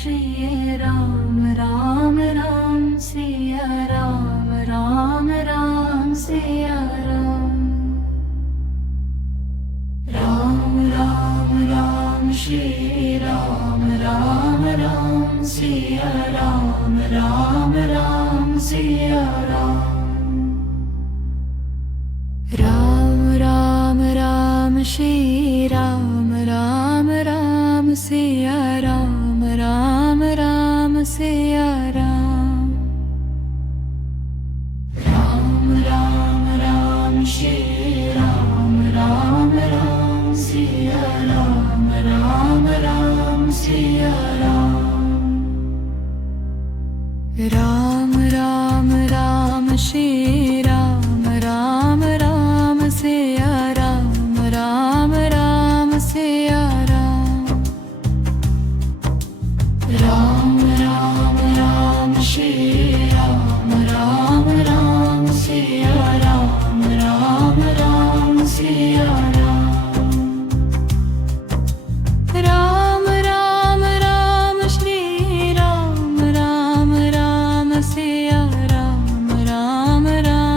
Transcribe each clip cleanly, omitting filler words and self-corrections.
Shri Ram Ram Ram Siya Ram Ram Ram Siya Ram Ram Ram Ram Shri Ram Ram Ram Siya Ram Ram Ram Siya Ram Ram Ram Ram Shri Ram Ram Ram Siya Ram Ram Ram Siya Ram Ram Ram Ram Shri Ram Ram Ram Siya Ram Ram Ram Siya Ram Ram Ram Ram Shri Ram Ram Ram Siya Ram Ram Ram Siya Ram Ram Ram Ram Shri Ram Ram Ram Siya Ram Ram Ram Siya Ram Ram Ram Ram Shri Ram Ram Ram Siya Ram Ram Ram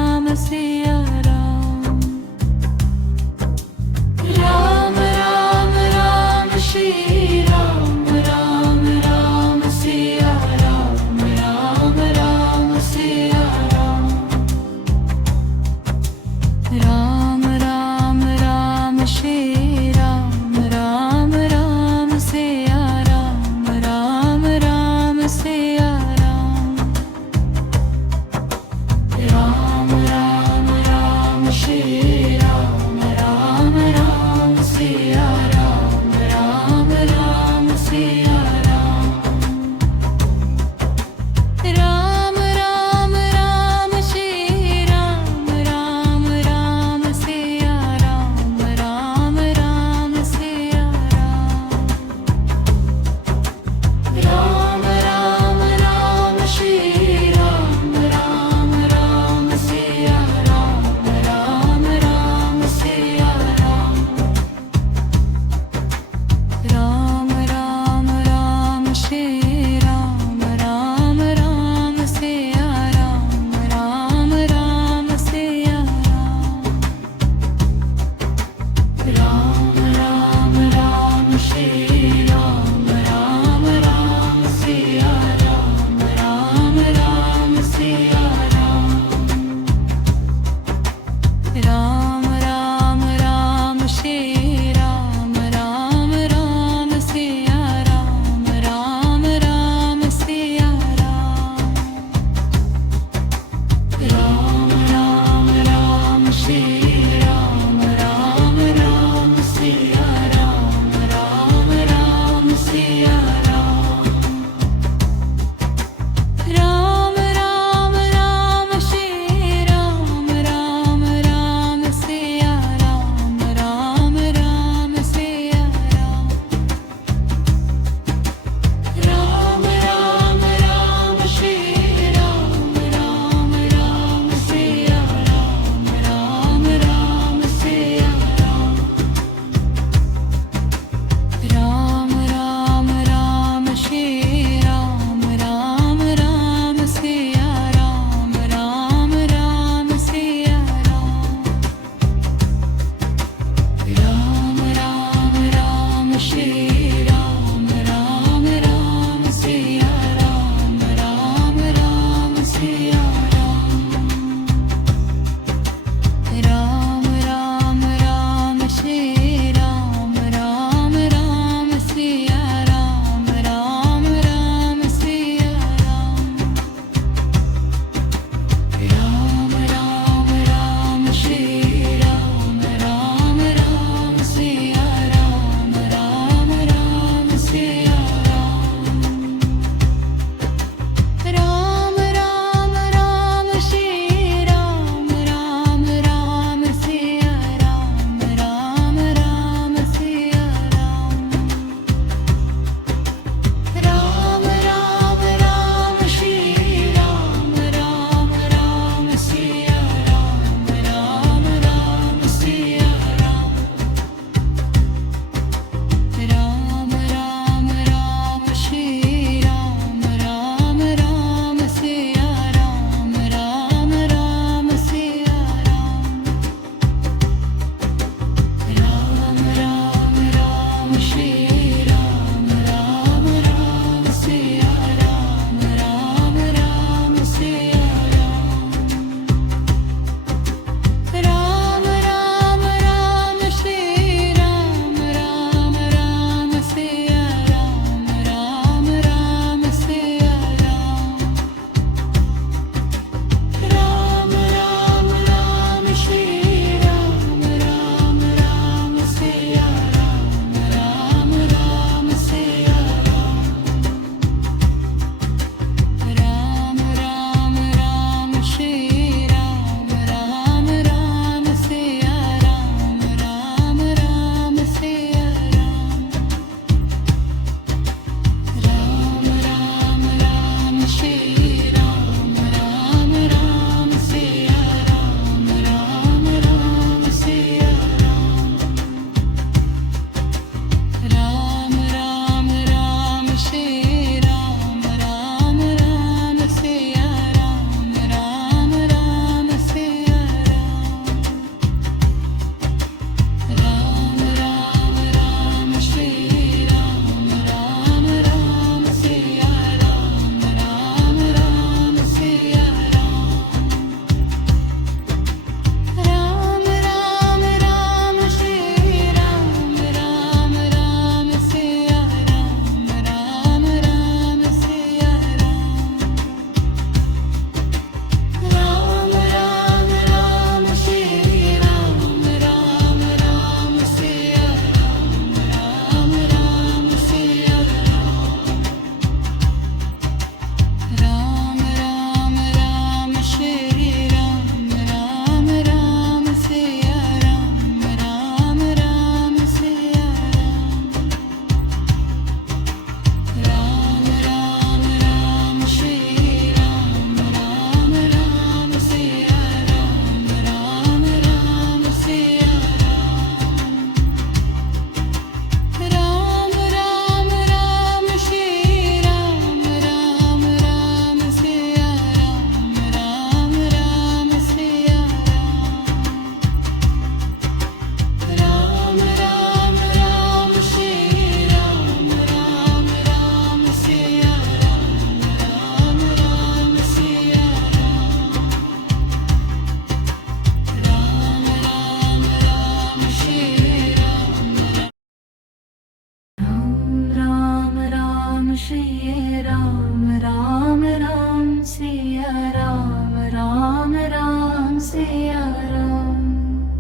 Shri Ram Ram Ram Siya Ram Ram Ram Siya Ram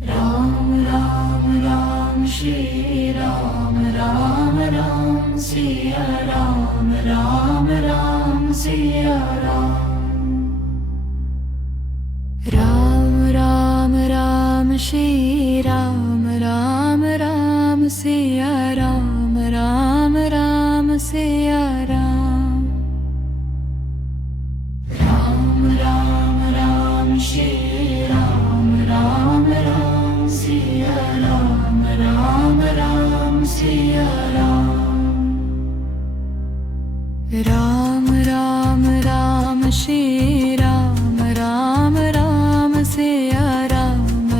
Ram Ram Ram Shri Ram Ram Ram Siya Ram Ram Ram Siya Ram Ram Ram Ram Shri Ram Ram Ram Siya Ram Ram Ram Siya Ram Ram Ram Ram Shri Ram Ram Ram Siya Ram Ram Ram Siya Ram Ram Ram Ram Shri Ram Ram Ram Siya Ram Ram Ram Siya Ram Ram Ram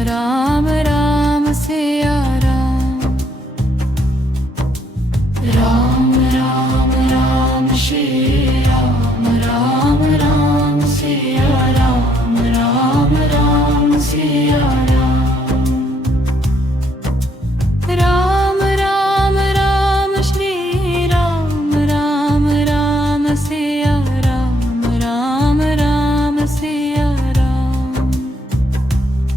Ram Shri Ram Ram Ram Siya Ram Ram Ram Siya Ram Ram Ram Ram Shri Ram Ram Ram Siya Ram Ram Ram Siya Ram Ram Ram Ram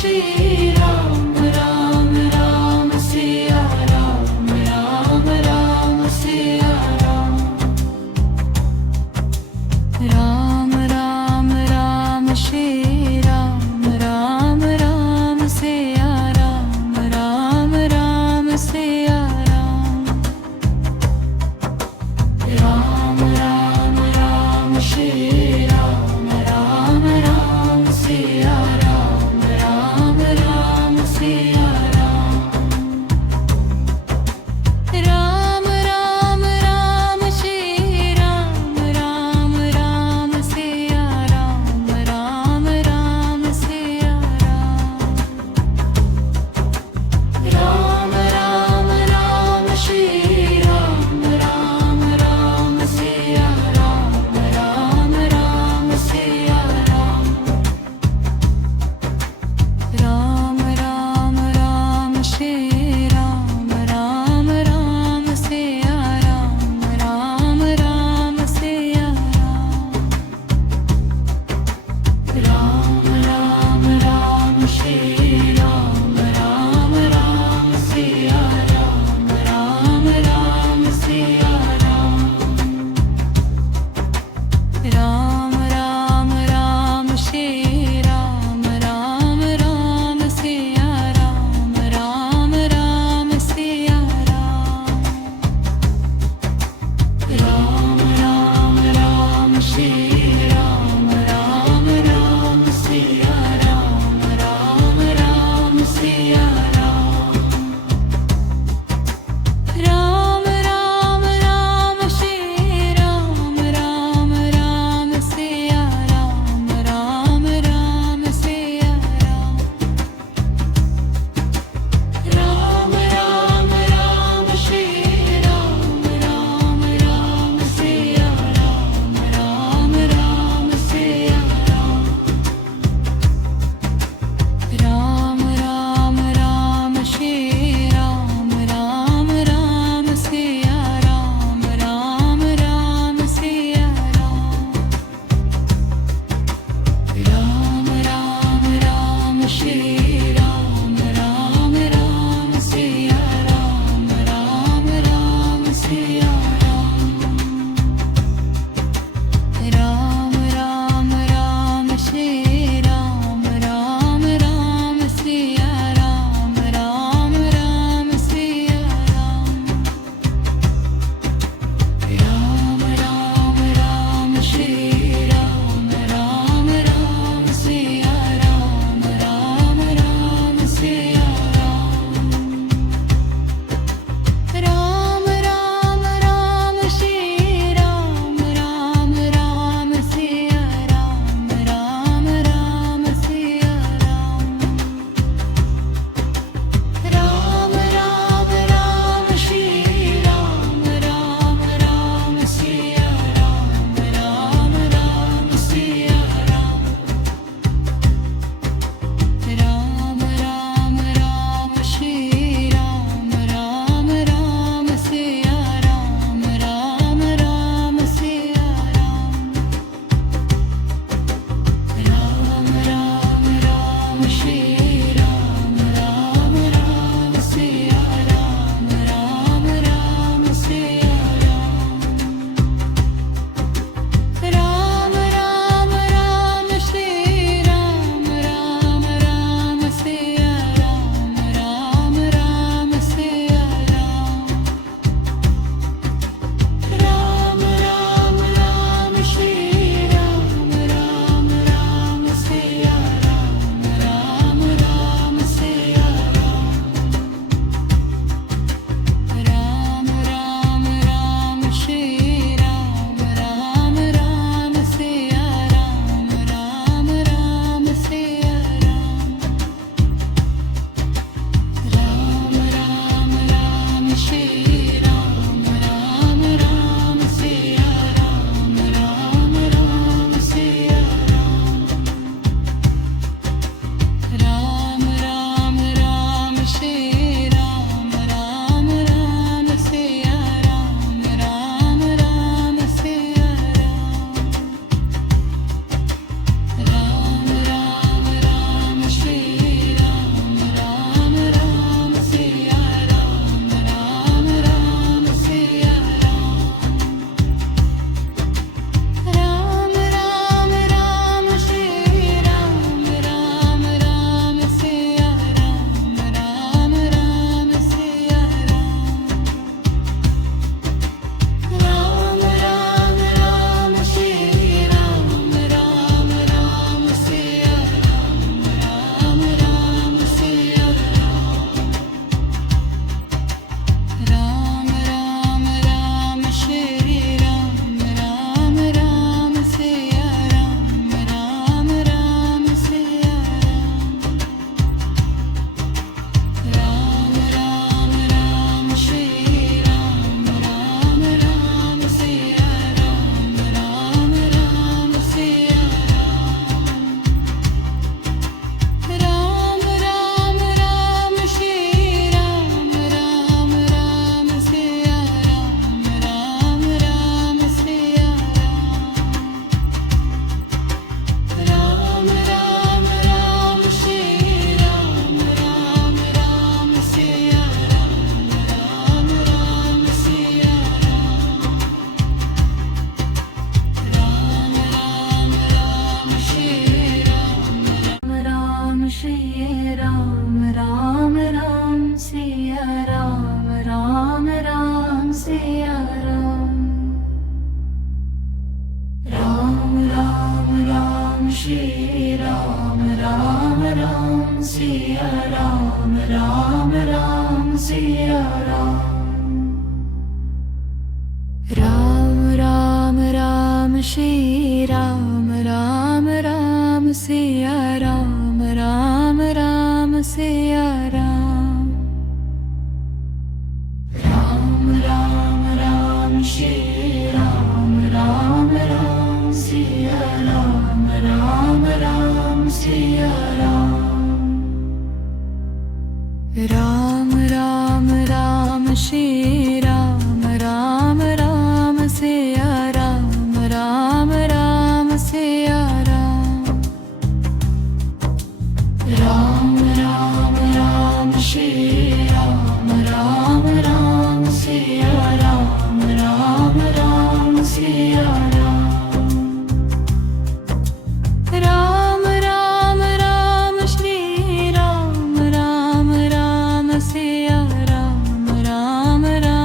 Shri Ram Ram Ram Siya Ram Ram Ram Siya Ram Ram Ram Ram Shri Ram Ram Ram Siya Ram Ram Ram Siya Ram Ram Ram Ram Shri Ram Ram Ram Siya Ram Ram Ram Siya Ram Ram Ram Ram Shri Ram Ram Ram Siya Ram Ram Ram Siya Ram Ram Ram Ram Shri Ram Ram Ram Siya Ram Ram Ram Siya Ram Ram Ram Shri Ram Ram Ram Siya Ram Ram Ram Siya Ram Ram Ram Shri Ram Ram Ram Siya Ram Ram Ram Siya Ram Ram Ram Shri Ram Ram Ram Siya Ram Ram Ram Siya Ram Ram Ram Shri Ram Ram Ram Siya Ram Ram Ram Siya Ram Ram Ram Shri Ram Ram Ram Siya Ram Ram Ram Siya Ram Ram Ram Shri Ram Ram Ram Siya Ram Ram Ram Siya Ram Ram Ram Shri Ram Ram Ram Siya Ram Ram Ram Siya Ram Ram Ram Shri Ram Ram Ram Siya Ram Ram Ram Siya Ram Ram Ram Shri Ram Ram Ram Siya Ram Ram Ram Siya Ram Ram Ram Shri Ram Ram Ram Siya Ram Ram Ram Siya Ram Ram Ram Siya Ram Ram Ram Ram Shri Ram Ram Ram Siya Ram Ram Ram Siya Ram Ram Ram Ram Shri Ram Ram Ram Siya Ram Ram Ram Siya Ram Ram Ram Ram Shri Ram Ram Ram Siya Ram Ram Ram Siya Ram Ram Ram Ram Shri Ram Ram Ram Siya Ram Ram Ram Siya Ram Ram Ram Ram Shri Ram Ram Ram Siya Ram Ram Ram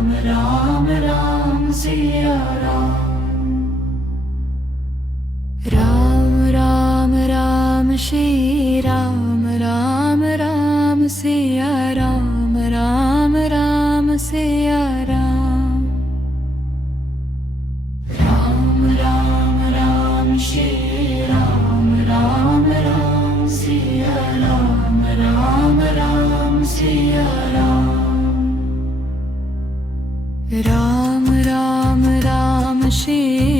Ram Ram Ram Siya Ram Ram Ram Ram Shri Ram Ram Ram Siya Ram Ram Ram Siya Ram Ram Ram Ram Shri Ram Ram Ram Siya Ram Ram Ram Siya Ram Ram Ram Ram Shri